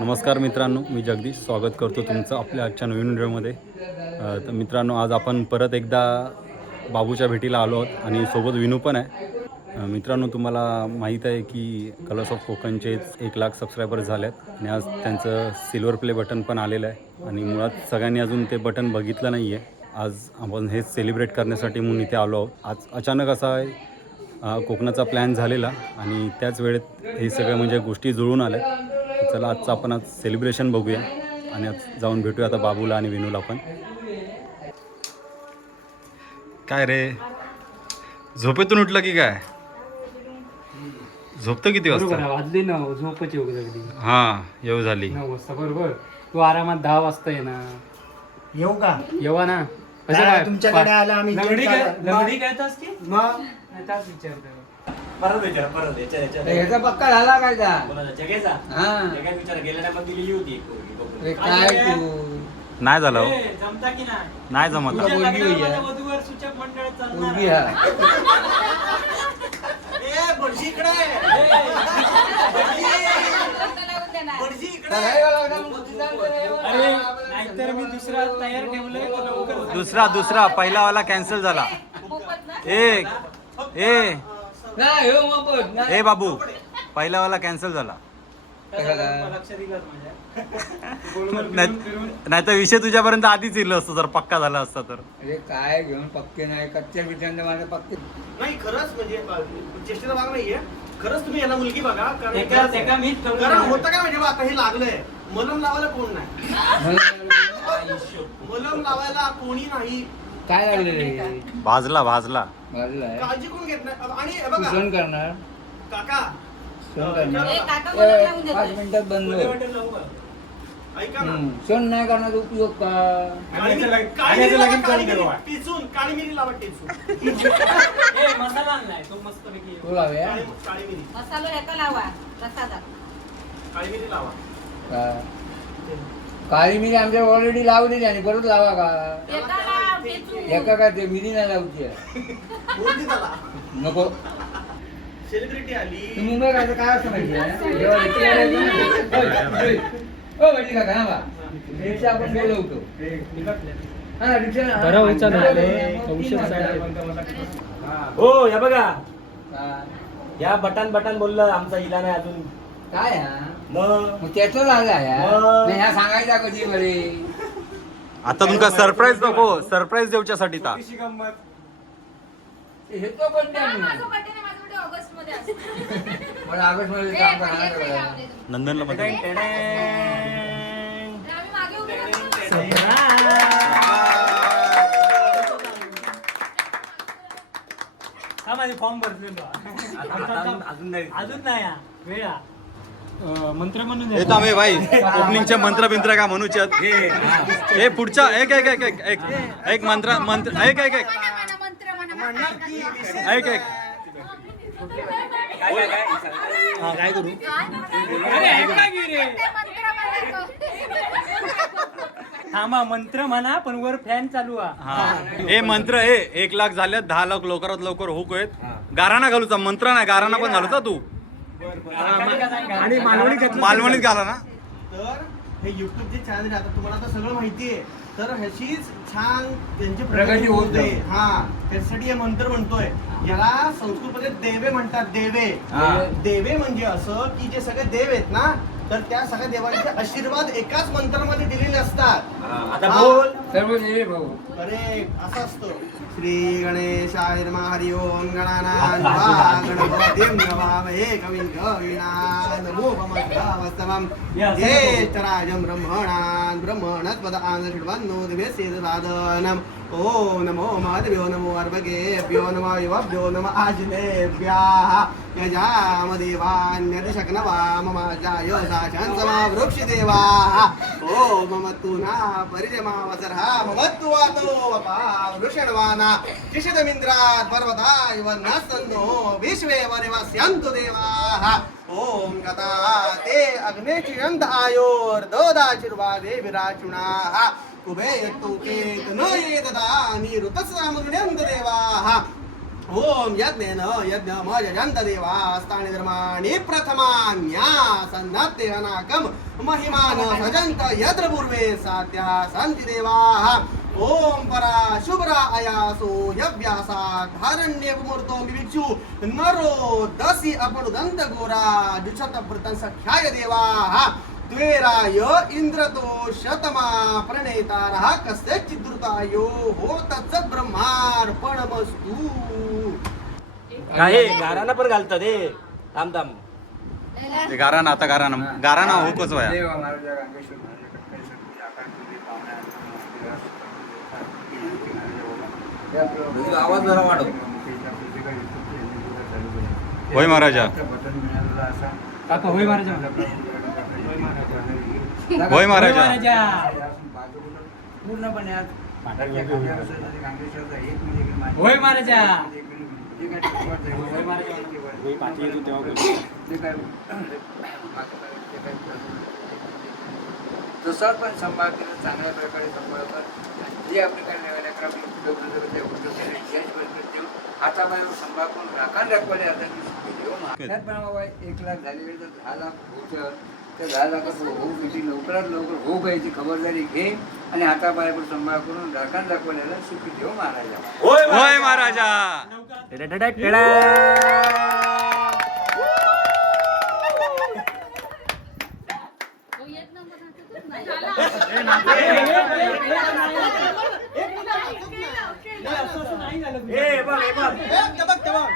नमस्कार मित्रांनो मी जगदीश. स्वागत करतो तुमचं आपल्या आजच्या नवीन व्हिडिओमध्ये. तर मित्रांनो आज आपण परत एकदा बाबूच्या भेटीला आलो आहोत आणि सोबत विनू पण आहे. मित्रांनो तुम्हाला माहीत आहे की कलर्स ऑफ कोकणचेच एक लाख सबस्क्रायबर्स झाले आहेत आणि आज त्यांचं सिल्वर प्ले बटन पण आलेलं आहे. आणि मुळात सगळ्यांनी अजून ते बटन बघितलं नाही आहे आज आपण हे सेलिब्रेट करण्यासाठी म्हणून इथे आलो आहोत. आज अचानक असा आहे कोकणाचा प्लॅन झालेला आणि त्याच वेळेत हे सगळ्या म्हणजे गोष्टी जुळून आल्या चला आजचं आपण आज सेलिब्रेशन बघूया. आणि आज जाऊन भेटूया आता बाबूला आणि विनूला पण. काय रे? झोपेतून उठलं की काय? झोपतो किती वाजता? वाजली ना झोपच येऊ अगदी हां येऊ झाली. नऊ वाजता बरोबर. तू आरामात दहा वाजता ये ना. येऊ का? येवा ना. कसं काय काय? तुमच्याकडे आलं आम्ही लंगडी काय- लंगडी खेळतास की? मग? नाही, विचारतो परत विचार परत याच्या याच्या ह्याचा पक्का झाला काय त्या कोणाचा जगेचा हा जगात विचार गेल्या टायमात दिलेली होती एक पोरगी बघून. अरे काय तू नाही झालं हो. ए, जमता की नाही नाही जमत तुला आता. बोलली लग्नाला होई माझ्या आहे. वधूवर सूचक मंडळ चालणार मुलगी आहे. हा ए, भटजी इकडे. भटजी इकडे. अरे नाहीतर मी दुसरा तयार ठेवलंय तो लवकर सांग. दुसरा दुसरा पहिला वाला कॅन्सल झाला एक ए नाही हो मग नाही. ए बाबू पहिला वाला कॅन्सल झाला. नाही तर विषय तुझ्यापर्यंत आधीच येईल असतो जर पक्का झाला असता तर. अरे काय घेऊन पक्के नाही कच्च्या बिचांचे माझे पक्के. नाही खरंच म्हणजे अ, चेष्टेचा भाग नाहीये. खरंच तुम्ही याला मुलगी बघा कारण एका एका मीच कारण होतं काय म्हणजे बा, आता हे लागलंय. मलम लावायला कोण नाही? मलम लावायला कोणी नाही. काय लागले रे? भाजला भाजला. बाजूला आहे. काळजी कोण घेत नाही. आणि हे तू बघा. सण करणार. काका. सण करणार. ए, ए, देतोय. पाच मिनिटात बंद बोले वाटेल लावू का? ऐका ना. हम्म. सण नाही करण्याचा उपयोग का? काळी आणि याचं लग- काळी आणि याचं मिरी लावा, लगीन काळी करून दे मिरी. बाबा. टिचून काळी मिरी लावा टिचून. ए, मसाला आणलाय. तो मस्त पैकी तो लावूया? काळी काळी मिरी. मसालो ह्याचा लावा. प्रसादा. काळी मिरी लावा. का? काळी मिरी आमच्या ऑलरेडी लावलेली आणि परत लावा का? एका लाव, ठेचून. एका काय ते मिरी नाही त्याला. नको. सेलिब्रिटी आली. मुंबई काय काय असं माहिती ओ काका हा बा रिक्षा आपण बोलवतो. हा रिक्षा बरं हा. हो या बघा. हा. या बटन बटन बोललं आमचा इला नाही अजून. काय हा? मग? त्याचं झालं ह्या सांगायचा कधी बरे? आता तुमका सरप्राईज नको सरप्राईज देऊच्यासाठी ता हे तो पण नाही माझं birthday नाही, माझं birthday ऑगस्टमध्ये असतो. मला ऑगस्टमध्ये ए, काम पण येत नाही करणार लावले तुम्ही. नंदनला मध्ये आम्ही मागे उभे राहतो. हा माझे फॉर्म भरलेलो अजून- अजून नाही अजून नाही हा. वेळ हा. मंत्र म्हणून हे थांबे भाई. ओपनिंगचे मंत्र बिंत्र का म्हणूचे हे पुढच्या एक एक एक एक एक एक मंत्र मंत्र एक एक एक. एक एक. हा काय करू. थांबा मंत्र म्हणा पण वर फॅन चालू हा. हा. हे मंत्र हे एक लाख झाले दहा लाख लवकरात लवकर होक आहेत गाराणा घालूचा मंत्र नाही गाराणा पण घालूचा तू. आणि मालवणी घेतलं मालवणीत घाला ना. तर हे युट्यूब जे चॅनल आहे आता तुम्हाला आता सगळं माहिती आहे. तर ह्याचीच छान त्यांची प्रगती होत जाईल. हा त्यासाठी हे मंत्र म्हणतोय. याला संस्कृतमध्ये देवे म्हणतात देवे. देवे म्हणजे असं की जे सगळे देव आहेत ना तर त्या सगळ्या देवांचे आशीर्वाद एकाच मंत्रामध्ये दिलेले असतात. आता. बोल. सर्व देवी भाऊ. अरे असं असतं. श्री गणेशाय नमः हरि ओम गणानां गणपतिं नमामहे कविं कवीनां नमो भमद्भावस्तमं ज्येष्ठराजं ब्रह्मणान् ब्रह्मणस्पदान् षड्वन्नो दिव्यसेदसादनम् ॐ नमो माधव्यो नमो अर्भगेभ्यो नमो युवभ्यो नम आजिनेभ्यः। यजामदेवान्यदिशक्नवा मम जाय साशन् समावृक्षिदेवाः। ॐ मम तु न परिजमावसरः। ಮಮತ್ವಾತೋ ವೃಷಣವಾನ ಕಿಷಿತಮಿಂದ್ರ ಪರ್ವತ ಇವನ್ನ ಸಂದು ವಿಶ್ವೇವ ನಿವಸ್ಯಂತು ದೇವಾಹ ಓಂ ಕಥಾ ತೇ ಅಗ್ನೇ ಚಿರಂತ ಆಯೋರ್ದೋದಾಶೀರ್ವಾದೇ ವಿರಾಚುಣಾಹ ಕುಬೇಯತ್ತು ಕೇತನೋ ಏತದಾ ನೀರುತಸ್ಸಾಮೃಣ್ಯಂತ ದೇವಾಹ ओम यज्ञेन यज्ञ मजंत देवा धर्माणि प्रथमान्या सन्नत्यनाकम महिमान सजंत यत्र पूर्वे सात्या सन्ति देवाः। ओम परा शुभ्रा अयासो यव्यासा धारण्य मूर्तो विभिक्षु नरो दसि अपडु दंत गोरा प्रतन सख्याय देवाः। द्वेराय इंद्रतो शतमा प्रणेतारः कस्य चिद्रुतायो हो तत्सत् ब्रह्मार्पणमस्तु काय गाराणं पण घालतात हे. थांब थांब. ते गाराना आता गाराना गाराना होकच वया. पावणे आवाज जरा वाढव. होय महाराजा. काका होय महाराजा. होय महाराजा. पूर्णपणे आज एक म्हणजे होय महाराजा. जे काय ठेवायचं आहे, होय महाराजा. जे काय- होय पाठी येतो तेव्हा बोल. जे काय जे काय तसा पण सांभाळ केलं चांगल्या प्रकारे सांभाळतात जे आपले देऊन हाताबाहेर सांभाळून राखण राखवाले आता देऊ त्याचप्रमाणे बाबा एक लाख झालेले तर दहा लाख होतं. त्या दहा लाखात होऊ किती लवकरात लवकर होऊ का याची खबरदारी घे आणि हाताबाहेर सांभाळ करून राखण राखवाल्याला सुखी देऊ महाराजा. होय महाराजा. नाही. ए बघ हे बघ. ए, ते बघ, ते बघ.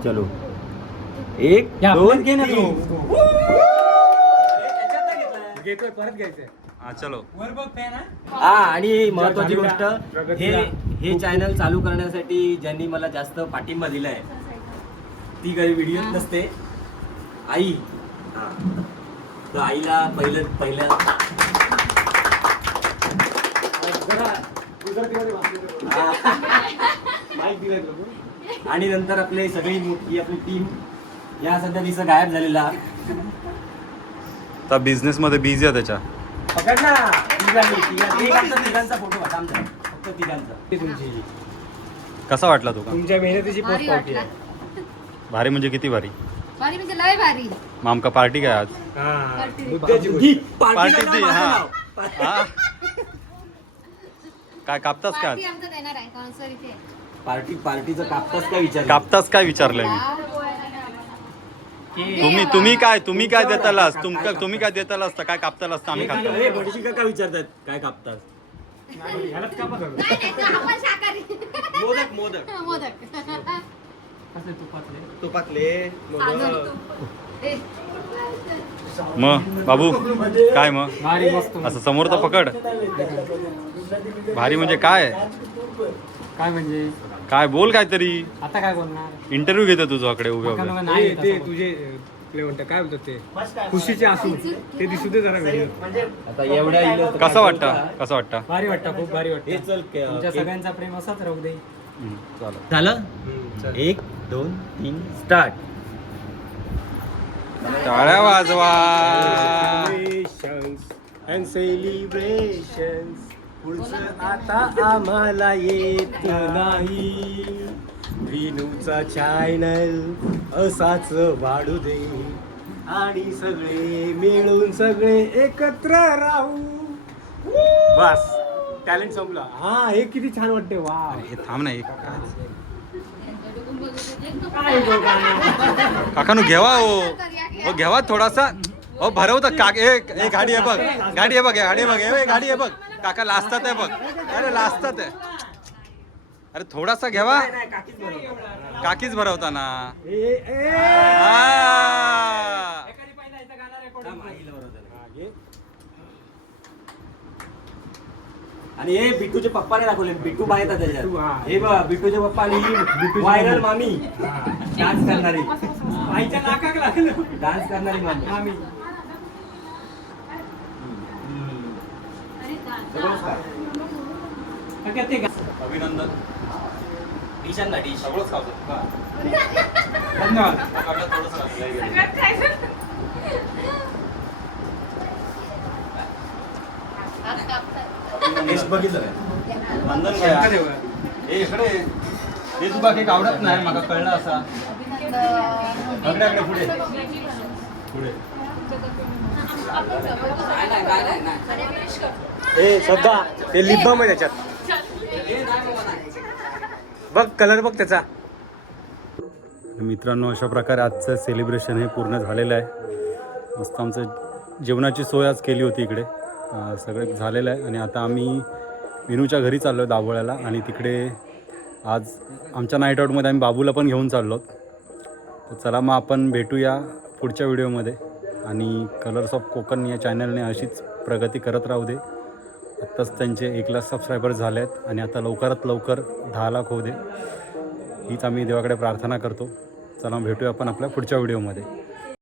चलो एक दोन घे ना तीन. तू. अरे, त्याच्यात नाही घेतलाय. घेतोय परत घ्यायचंय हा चलो वर बघ फॅन हा हा आणि महत्वाची गोष्ट? हे. हे चॅनल चालू करण्यासाठी ज्यांनी मला जास्त पाठिंबा दिलाय ती काही व्हिडिओ नसते आई हा. तर आईला पहिलं पहिल्या आणि नंतर आपले सगळी मोठी आपली टीम या सध्या दिसं गायब झालेला तर बिझनेस मध्ये बिझी आहे त्याच्या. पकड ना तिघांनी तिघांनी एक आमचा तिघांचा फोटो आमचा फक्त तिघांचा. ती तुमची कसा वाटला तुका तुमच्या मेहनतीची भारी पावती वाटला. आहे भारी म्हणजे किती भारी? भारी म्हणजे लय भारी. मग आमका पार्टी काय आज? हा. पार्टी. गोष्ट. ही पार्टी माझं हा. नाव. हा? काय कापतास का पार्टी आमचं देणार आहे कॉन्सर इथे. पार्टी पार्टीचं कापताच काय विचार कापतास काय विचारलंय मी? तुम्ही तुम्ही काय तुम्ही काय देतालास? तुमका तुम्ही काय देताला असता काय कापताला असता आम्ही खातो भटजी काका विचारतात? काय कापतात ह्यालाच मोदक मोदक. मोदक. कसं तुपातले? तुपातले मोदक. मग बाबू काय मग भारी मस्त. असं समोर तर पकड. भारी म्हणजे काय? काय म्हणजे? काय बोल काहीतरी. आता काय बोलणार? इंटरव्ह्यू घेतो तुझ्याकडे उभ्या नका, उभ्या नका, नाही ते तुझे म्हणतात काय बोलतात ते? खुशीचे असू ते दिसू दे जरा व्हिडिओ आता एवढ्या इलं तर कसा काय वाटतं? कसं वाटतं? भारी वाटतं खूप भारी हे वाटतं चल के- तुमच्या सगळ्यांचा प्रेम असाच राहू दे. हम्म, झालं? एक दोन तीन स्टार्ट टाळ्या वाजवा. अँड सेलिब्रेशन्स पुढचं आता आम्हाला येत नाही. विनूचा चॅनल असाच वाढू दे. आणि सगळे मिळून सगळे एकत्र राहू. बस. टॅलेंट संपला. हा हे किती छान वाटते वा. हे थांब ना एक काय गो गाणं. काका घेवा हो. हो घेवा थोडासा. हो भरवता. काक ए गाडी आहे बघ. गाडी आहे बघ गाडी आहे बघ. ए, गाडी आहे बघ. काका लाजतात आहे बघ. अरे लाजतात आहे. अरे थोडासा घेवा काकीच भरवता ना. आणि हे बिट्टूचे पप्पाने दाखवले. बिट्टू बाहेर येतात बिट्टू, हा. त्याच्यात हे बघा बिट्टूचे पप्पा आणि व्हायरल मामी. डान्स करणारी. आईच्या नाकाक लागलं. डान्स करणारी मामी आम्ही सगळंच काय काका ते गा- अभिनंदन. डिश आण ना डिश सगळंच खातो धन्यवाद. कापतात. टेस्ट बघितलं काय? नंदन. हे इकडे हे तुका आवडत नाही. मला कळलं असा. अगडे अगडे पुढे. पुढे. ए श्रद्धा ते लिप बाम आहे त्याच्यात. बघ कलर बघ त्याचा. मित्रांनो अशा प्रकारे आजचं सेलिब्रेशन हे पूर्ण झालेलं आहे. मस्त आमचं जेवणाची सोय आज केली होती इकडे. सगळं झालेलं आहे. आणि आता आम्ही विनूच्या घरी चाललो आहे दाभोळ्याला. आणि तिकडे आज आमच्या नाईट आऊटमध्ये आम्ही बाबूला पण घेऊन चाललो आहोत. तर चला मग आपण भेटूया पुढच्या व्हिडिओमध्ये आणि कलर्स ऑफ कोकण या चॅनलने अशीच प्रगती करत राहू दे. आत्ताच त्यांचे एक लाख सबस्क्रायबर झाले आहेत आणि आता लवकरात लवकर दहा लाख होऊ दे. हीच आम्ही देवाकडे प्रार्थना करतो. चला भेटूया आपण आपल्या पुढच्या व्हिडिओमध्ये